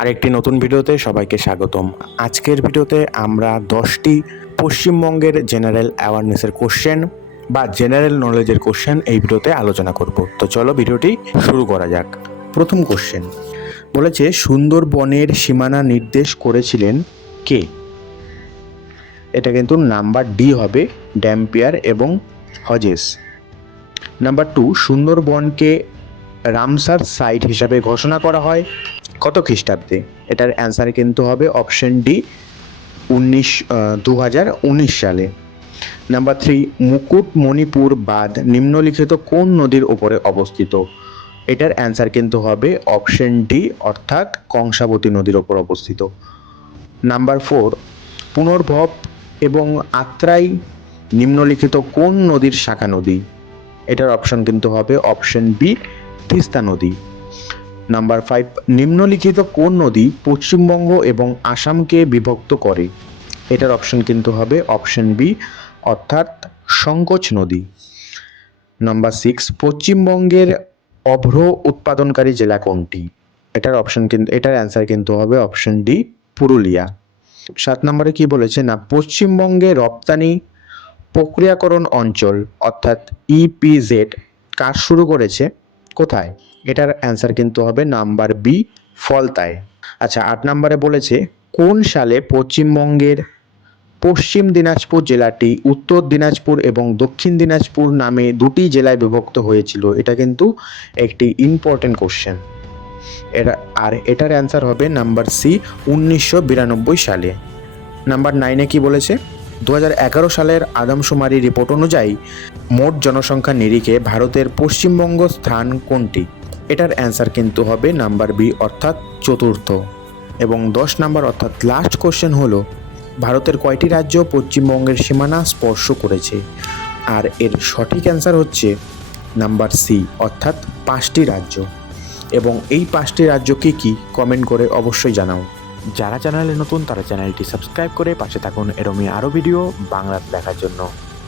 আরেকটি নতুন ভিডিওতে সবাইকে স্বাগতম। আজকের ভিডিওতে আমরা 10টি পশ্চিমবঙ্গের জেনারেল অ্যাওয়ারনেসের কোশ্চেন বা জেনারেল নলেজের কোশ্চেন এই ভিডিওতে আলোচনা করব। তো চলো ভিডিওটি শুরু করা যাক। প্রথম কোশ্চেন বলেছে, সুন্দরবনের সীমানা নির্দেশ করেছিলেন কে? এটা কিন্তু নাম্বার ডি হবে, ড্যাম্পিয়ার এবং হজেস। নাম্বার 2, সুন্দরবনকে রামসার সাইট হিসাবে ঘোষণা করা হয় কত খ্রিস্টাব্দে? এটার অ্যান্সার কিন্তু হবে অপশন ডি, 2019 সালে। নাম্বার 3, মুকুটমণিপুর বাঁধ নিম্নলিখিত কোন নদীর উপরে অবস্থিত? এটার অ্যান্সার কিন্তু হবে অপশন ডি, অর্থাৎ কংসাবতী নদীর ওপর অবস্থিত। নাম্বার 4, পুনর্ভব এবং আত্রাই নিম্নলিখিত কোন নদীর শাখা নদী? এটার অপশন কিন্তু হবে অপশন বি, তিস্তা নদী। নাম্বার 5, নিম্নলিখিত কোন নদী পশ্চিমবঙ্গ এবং আসামকে বিভক্ত করে? এটার অপশন কিন্তু হবে অপশন বি, অর্থাৎ সংকোচ নদী। নাম্বার 6, পশ্চিমবঙ্গের অভ্র উৎপাদনকারী জেলা কোনটি? এটার অ্যান্সার কিন্তু হবে অপশন ডি, পুরুলিয়া। 7 নম্বরে কি বলেছে না, পশ্চিমবঙ্গে রপ্তানি প্রক্রিয়াকরণ অঞ্চল অর্থাৎ ইপিজেড কাজ শুরু করেছে কোথায়? এটার অ্যান্সার কিন্তু হবে নাম্বার বি, ফলতায়। আচ্ছা, 8 নম্বরে বলেছে, কোন সালে পশ্চিমবঙ্গের পশ্চিম দিনাজপুর জেলাটি উত্তর দিনাজপুর এবং দক্ষিণ দিনাজপুর নামে দুটি জেলায় বিভক্ত হয়েছিল? এটা কিন্তু একটি ইম্পর্টেন্ট কোশ্চেন। এটার অ্যান্সার হবে নাম্বার সি, 1992 সালে। নাম্বার 9-এ কি বলেছে, 2011 সালের আদমশুমারি রিপোর্ট অনুযায়ী মোট জনসংখ্যার নিরিখে ভারতের পশ্চিমবঙ্গ স্থান কোনটি? এটার অ্যান্সার কিন্তু হবে নাম্বার বি, অর্থাৎ চতুর্থ। এবং 10 নাম্বার অর্থাৎ লাস্ট কোশ্চেন হলো, ভারতের কয়টি রাজ্য পশ্চিমবঙ্গের সীমানা স্পর্শ করেছে? আর এর সঠিক অ্যান্সার হচ্ছে নাম্বার সি, অর্থাৎ 5টি রাজ্য। এবং এই 5টি রাজ্য কি কমেন্ট করে অবশ্যই জানাও। যারা চ্যানেলে নতুন তারা চ্যানেলটি সাবস্ক্রাইব করে পাশে থাকুন এরকমই আরও ভিডিও বাংলাতে দেখার জন্য।